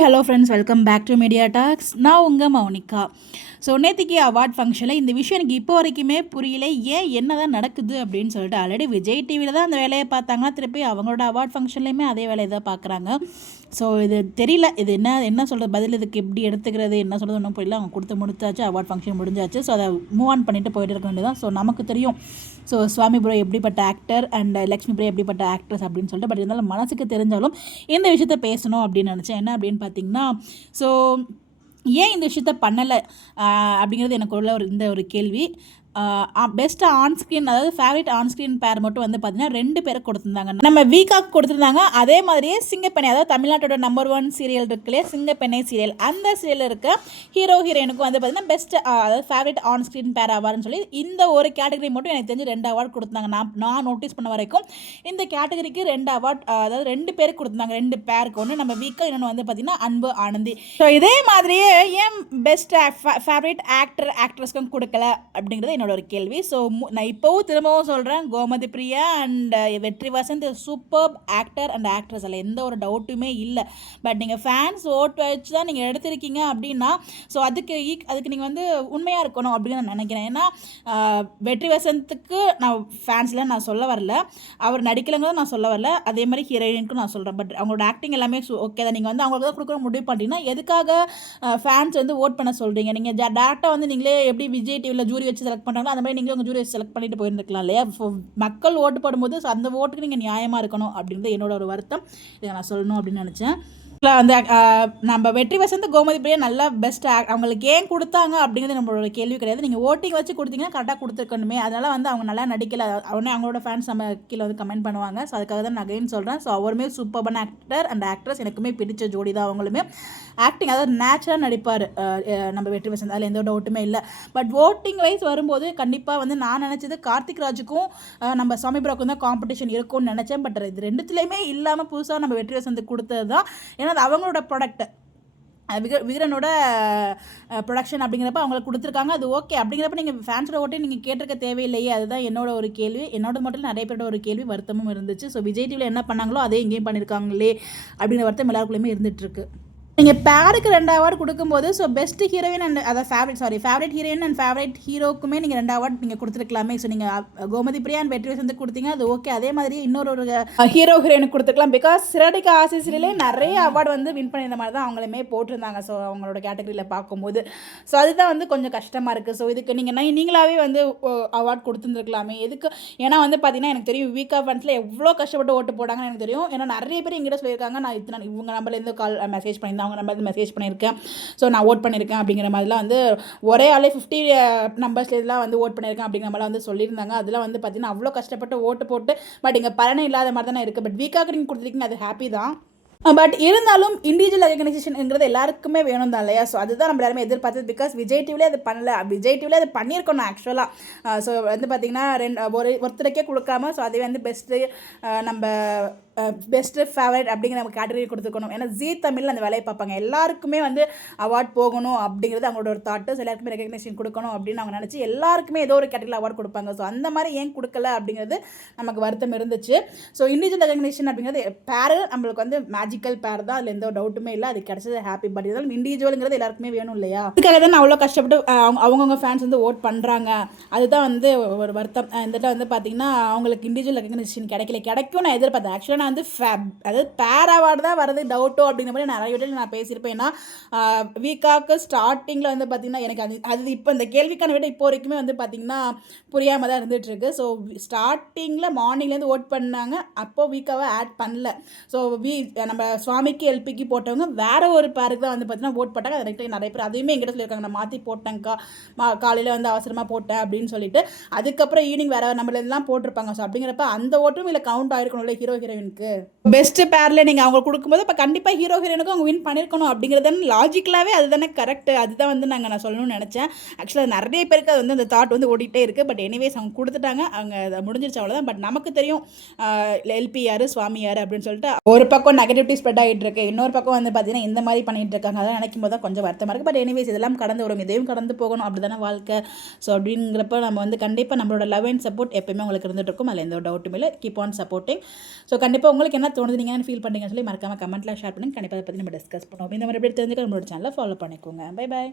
Hi hello ஃப்ரெண்ட்ஸ், welcome back to Media Talks. நான் உங்கள் மௌனிகா. ஸோ நேற்றுக்கு அவார்ட் ஃபங்க்ஷனில் இந்த விஷயம் எனக்கு இப்போ வரைக்குமே புரியல, ஏன் என்ன தான் நடக்குது அப்படின்னு சொல்லிட்டு. ஆல்ரெடி விஜய் டிவியில் தான் அந்த வேலையை பார்த்தாங்கன்னா திருப்பி அவங்களோட அவார்ட் ஃபங்க்ஷன்லேயுமே அதே வேலையை தான் பார்க்குறாங்க. ஸோ இது தெரியல, இது என்ன சொல்கிறது, பதில் இதுக்கு எப்படி எடுத்துக்கிறது, என்ன சொல்கிறது ஒன்றும் புரியல. அவங்க கொடுத்து முடிச்சாச்சு, அவார்ட் ஃபங்க்ஷன் முடிஞ்சாச்சு. ஸோ அதை மூவ் ஆன் பண்ணிட்டு போயிட்டு இருக்க வேண்டியதான். ஸோ நமக்கு தெரியும் ஸோ சுவாமி ப்ரோ எப்படிப்பட்ட ஆக்டர் அண்ட் லக்ஷ்மி ப்ரோ எப்படிப்பட்ட ஆக்ட்ரஸ் அப்படின்னு சொல்லிட்டு. பட் இருந்தாலும் மனசுக்கு தெரிஞ்சாலும் இந்த விஷயத்த பேசணும் அப்படின்னு நினச்சேன். என்ன அப்படின்னு பார்த்தீங்கன்னா, ஸோ ஏன் இந்த விஷயத்த பண்ணலை அப்படிங்கிறது எனக்கு உள்ள ஒரு கேள்வி. பெஸ்ட் ஆன்ஸ்க்ரீன், அதாவது ஃபேவரட் ஆன்ஸ்க்ரீன் பேர் மட்டும் வந்து பார்த்தீங்கன்னா 2 பேரை கொடுத்துருந்தாங்க. நம்ம வீக்காக்கு கொடுத்துருந்தாங்க. அதே மாதிரியே சிங்கப்பெண்ணை, அதாவது தமிழ்நாட்டோட நம்பர் 1 சீரியல் இருக்குல்லையே சிங்கப்பெண்ணை சீரியல், அந்த சீரியல் இருக்க ஹீரோ ஹீரோயினுக்கும் வந்து பார்த்தீங்கன்னா பெஸ்ட் அதாவது ஃபேவரட் ஆன்ஸ்க்ரீன் பேர் அவார்டுன்னு சொல்லி இந்த ஒரு கேட்டகரி மட்டும் எனக்கு தெரிஞ்சு 2 அவார்டு கொடுத்தாங்க. நான் நோட்டீஸ் பண்ண வரைக்கும் இந்த கேட்டகரிக்கு 2 அவார்ட், அதாவது 2 பேருக்கு கொடுத்துருந்தாங்க. 2 பேருக்கு, ஒன்று நம்ம வீக்கா, இன்னொன்று வந்து பார்த்தீங்கன்னா அன்பு ஆனந்தி. ஸோ இதே மாதிரியே ஏன் பெஸ்ட் ஃபேவரட் ஆக்டர் ஆக்ட்ரஸ்க்கும் கொடுக்கல அப்படிங்கிறது என்னோட ஒரு கேள்வி. ஸோ நான் இப்போவும் திரும்பவும் சொல்கிறேன், கோமதி பிரியா அண்ட் வெற்றி Vasanth super actor and actress, அதில் எந்த ஒரு டவுட்டுமே இல்லை. பட் நீங்கள் ஃபேன்ஸ் ஓட்டு வச்சு தான் நீங்கள் எடுத்திருக்கீங்க அப்படின்னா, ஸோ அதுக்கு நீங்கள் வந்து உண்மையாக இருக்கணும் அப்படின்னு நான் நினைக்கிறேன். ஏன்னா வெற்றி வசந்துக்கு நான் ஃபேன்ஸில் நான் சொல்ல வரல, அவர் நடிக்கலைங்கிறத நான் சொல்ல வரல, அதே மாதிரி ஹீரோயினுக்கும் நான் சொல்கிறேன். பட் அவங்களோட ஆக்டிங் எல்லாமே ஓகே தான். நீங்கள் வந்து அவங்களுக்கு தான் கொடுக்குற முடிவு பண்ணிட்டீங்கன்னா எதுக்காக ஃபேன்ஸ் வந்து ஓட் பண்ண சொல்கிறீங்க? நீங்கள் டேரெக்டாக வந்து நீங்களே எப்படி விஜய் டிவியில் ஜூரி வச்சு செலக்ட் பண்ணுறாங்களோ அந்த மாதிரி நீங்களும் உங்கள் ஜூரி செலக்ட் பண்ணிட்டு போயிருந்துக்கலாம் இல்லையா? மக்கள் ஓட்டு போடும்போது அந்த ஓட்டுக்கு நீங்கள் நியாயமாக இருக்கணும் அப்படின்றது என்னோட ஒரு வருத்தம். இதை நான் சொல்லணும் அப்படின்னு நினச்சேன். அந்த நம்ம வெற்றி வசந்த் கோமதி பிரியா நல்லா பெஸ்ட் அவங்களுக்கு ஏன் கொடுத்தாங்க அப்படிங்கிறது நம்மளோட கேள்வி கிடையாது. நீங்கள் ஓட்டிங் வச்சு கொடுத்தீங்கன்னா கரெக்டாக கொடுத்துருக்கணுமே. அதனால் வந்து அவங்க நல்லா நடிக்கல, அவனே அவங்களோட ஃபேன்ஸ் நம்ம கீழே வந்து கமெண்ட் பண்ணுவாங்க. ஸோ அதுக்காக தான் நான் அகைன் சொல்கிறேன். ஸோ அவருமே சூப்பர்பான ஆக்டர் அண்ட் ஆக்ட்ரஸ், எனக்குமே பிடிச்ச ஜோடி தான் அவங்களுமே. ஆக்டிங் அதாவது நேச்சுரலாக நடிப்பார் நம்ம வெற்றி வசந்த், அதில் எந்த டவுட்டுமே இல்லை. பட் ஓட்டிங் வைஸ் வரும்போது கண்டிப்பாக வந்து நான் நினச்சது கார்த்திக் ராஜுக்கும் நம்ம சுவாமி ப்ரோக்கும் தான் காம்படிஷன் இருக்கும்னு நினச்சேன். பட் இது ரெண்டுத்துலேயுமே இல்லாமல் புதுசாக நம்ம வெற்றி வசந்த் கொடுத்தது தான். ஏன்னா அது அவங்களோட ப்ராடக்ட், விகரனோட ப்ரொடக்ஷன் அப்படிங்கிறப்ப அவங்களுக்கு கொடுத்துருக்காங்க. அது ஓகே அப்படிங்கிறப்ப நீங்கள் ஃபேன்ஸோட ஓட்டே நீங்கள் கேட்டிருக்க தேவையில்லையே. அதுதான் என்னோட ஒரு கேள்வி. என்னோட மட்டும் நிறைய பேரோட ஒரு கேள்வி, வருத்தமும் இருந்துச்சு. ஸோ விஜய் டிவியில் என்ன பண்ணாங்களோ அதே இங்கேயும் பண்ணியிருக்காங்களே அப்படிங்கிற வருத்தம் எல்லாருக்குள்ளேயுமே இருந்துகிட்ருக்கு. நீங்கள் பேருக்கு 2 அவார்டு கொடுக்கும்போது ஸோ பெஸ்ட் ஹீரோயின் அண்ட் அதை ஃபேவரட் ஹீரோயின் அண்ட் ஃபேவரட் ஹீரோக்குமே நீங்கள் 2 அவார்டு நீங்கள் கொடுத்துருக்கலாமே. ஸோ நீங்கள் கோமதி பிரியா அண்ட் வெற்றி வசந்த் கொடுத்தீங்க, அது ஓகே. அதே மாதிரி இன்னொரு ஹீரோ ஹீரோயினுக்கு கொடுத்துருக்கலாம். பிகாஸ் சிறடிக்க ஆசிசிலே நிறைய அவார்டு வந்து வின் பண்ணியிருந்த மாதிரி தான் அவங்களுமே போட்டிருந்தாங்க. ஸோ அவங்களோட கேட்டகரியில் பார்க்கும்போது ஸோ அதுதான் வந்து கொஞ்சம் கஷ்டமாக இருக்குது. ஸோ இதுக்கு நீங்களாகவே வந்து அவார்டு கொடுத்துருந்துருக்கலாமே. எதுக்கு? ஏன்னா வந்து பார்த்தீங்கன்னா எனக்கு தெரியும் வீக்கா ஃபண்ட்ஸில் எவ்வளோ கஷ்டப்பட்டு ஓட்டு போட்டாங்கன்னு எனக்கு தெரியும். ஏன்னா நிறைய பேர் எங்கிட்ட சொல்லியிருக்காங்க, நான் இத்தனை இவங்க நம்பர்லேருந்து மெசேஜ் பண்ணியிருந்தேன், அவங்க நம்பர் மெசேஜ் பண்ணியிருக்கேன், ஸோ நான் ஓட் பண்ணியிருக்கேன் அப்படிங்கிற மாதிரிலாம் வந்து ஒரே ஆளே 50 நம்பர்ஸ்லாம் வந்து ஓட் பண்ணியிருக்கேன் அப்படிங்கிற மாதிரிலாம் வந்து சொல்லியிருந்தாங்க. அதெல்லாம் வந்து பார்த்தீங்கன்னா அவ்வளோ கஷ்டப்பட்டு ஓட்டு போட்டு பட் இங்கே பலனே இல்லாத மாதிரி தானே இருக்குது. பட் வீக்காக நீங்கள் கொடுத்துருக்கீங்க, அது ஹாப்பி தான். பட் இருந்தாலும் இண்டிவிஜுவல் ரெகனைசேஷன்ங்கிறது எல்லாருக்குமே வேணும் தான் இல்லையா? ஸோ அதுதான் நம்ம எல்லாருமே எதிர்பார்த்தது. பிகாஸ் விஜய் டிவிலே அது பண்ணல, விஜய் டிவிலே அது பண்ணியிருக்கணும் ஆக்சுவலாக. ஸோ வந்து பார்த்திங்கன்னா ஒருத்தருக்கே கொடுக்காம ஸோ அதே வந்து பெஸ்ட்டு நம்ம பெஸ்ட்டு ஃபேவரட் அப்படிங்கிற நம்ம கேட்டகரி கொடுத்துக்கணும். ஏன்னா ஜீ தமிழில் அந்த வேலையை பார்ப்பாங்க. எல்லாருக்குமே வந்து அவார்ட் போகணும் அப்படிங்கிறது அவங்களோட ஒரு தாட்டு. ஸோ எல்லாருக்குமே ரெகக்னேஷன் கொடுக்கணும் அப்படின்னு அவங்க நினச்சி எல்லாருக்குமே ஏதோ ஒரு கேட்டகரியில் அவார்ட் கொடுப்பாங்க. ஸோ அந்த மாதிரி ஏன் கொடுக்கல அப்படிங்கிறது நமக்கு வருத்தம் இருந்துச்சு. ஸோ இண்டிவிஜுவல் ரெகக்னேஷன் அப்படிங்கிறது பேர் நம்மளுக்கு வந்து மேஜிக்கல் பேர் தான், அதில் எந்த ஒரு டவுட்டுமே இல்லை. அது கிடைச்சது ஹாப்பி. பட் இருந்தாலும் இண்டிவிஜுவலுங்கிறது எல்லாருக்குமே வேணும் இல்லையா? அதுக்காக தான் நான் அவ்வளோ கஷ்டப்பட்டு அவங்கவுங்க ஃபேன்ஸ் வந்து ஓட் பண்ணுறாங்க. அதுதான் வந்து ஒரு வருத்தம். இந்த வந்து பார்த்தீங்கன்னா அவங்களுக்கு இண்டிவிஜுவல் ரெகக்னேஷன் கிடைக்கும் நான் எதிர்பார்த்தேன். ஆக்சுவலாக நான் வந்து அதாவது பேர் அவார்டு தான் வரது டவுட்டோ அப்படிங்கிற மாதிரி நிறைய வீட்டில் நான் பேசியிருப்பேன். ஏன்னா வீக்காக்கு ஸ்டார்டிங்கில் வந்து பார்த்திங்கன்னா எனக்கு அது இப்போ இந்த கேள்விக்கான விட இப்போ வரைக்குமே வந்து பார்த்திங்கன்னா புரியாமல் தான் இருந்துகிட்ருக்கு. ஸோ ஸ்டார்டிங்கில் மார்னிங்லேருந்து ஓட் பண்ணாங்க, அப்போது வீக்காவை ஆட் பண்ணல. ஸோ நம்ம சுவாமிக்கு எல்பிக்கு போட்டவங்க வேறு ஒரு பேருக்கு தான் வந்து பார்த்திங்கன்னா ஓட் போட்டாங்க. அது நிறைய பேர் அதையுமே எங்கிட்ட சொல்லியிருக்காங்க, நான் மாற்றி போட்டேங்க்கா, காலையில் வந்து அவசரமாக போட்டேன் அப்படின்னு சொல்லிட்டு. அதுக்கப்புறம் ஈவினிங் வேறு நம்மளெல்லாம் போட்டிருப்பாங்க. ஸோ அப்படிங்கிறப்ப அந்த ஓட்டும் இல்லை கவுண்ட் ஆகிருக்கணும்ல ஹீரோ ஹீரோயினுக்கு. பெஸ்ட் பேரில் நீங்கள் அவங்க கொடுக்கும்போது இப்போ கண்டிப்பாக ஹீரோ ஹீரோயினுக்கும் அவங்க வின் பண்ணியிருக்கணும் அப்படிங்கிறது லாஜிக்கலாகவே அதுதானே கரெக்ட். அதுதான் வந்து நான் சொல்லணும்னு நினச்சேன். ஆக்சுவலாக நிறைய பேருக்கு அது வந்து அந்த தாட் வந்து ஓடிட்டே இருக்குது. பட் எனிவேஸ் அவங்க கொடுத்துட்டாங்க, அவங்க அதை முடிஞ்சிருச்சு, அவ்வளோதான். பட் நமக்கு தெரியும் எல்பி யார் சுவாமி யார் அப்படின்னு சொல்லிட்டு ஒரு பக்கம் நெகட்டிவிட்டி ஸ்ப்ரெட் ஆகிட்டு இருக்கு, இன்னொரு பக்கம் வந்து பார்த்தீங்கன்னா இந்த மாதிரி பண்ணிட்டு இருக்காங்க. அதெல்லாம் நினைக்கும் போது தான் கொஞ்சம் வருத்தமாக இருக்குது. பட் எனிவேஸ் இதெல்லாம் கடந்து வரும், இதையும் கடந்து போகணும், அப்படி தானே வாழ்க்கை. ஸோ அப்படிங்கிறப்ப நம்ம வந்து கண்டிப்பாக நம்மளோட லவ் அண்ட் சப்போர்ட் எப்பயுமே உங்களுக்கு இருந்துகிட்டு இருக்கும், அதில் எந்த ஒரு டவுட்டுமே இல்லை. Keep on supporting. ஸோ கண்டிப்பாக கண்டிப்பாக உங்களுக்கு என்ன தோணுது, நீங்கள் என்ன ஃபீல் பண்ணுறீங்கன்னு சொல்லி மறக்காமல் கமெண்ட்டில் ஷேர் பண்ணுங்கள். கண்டிப்பாக அதை பற்றி நம்ம டிஸ்கஸ் பண்ணுவோம். இந்த மாதிரி எப்படி தெரிஞ்சுக்க நம்மளோட சேனலை ஃபாலோ பண்ணிக்கோங்க. Bye bye.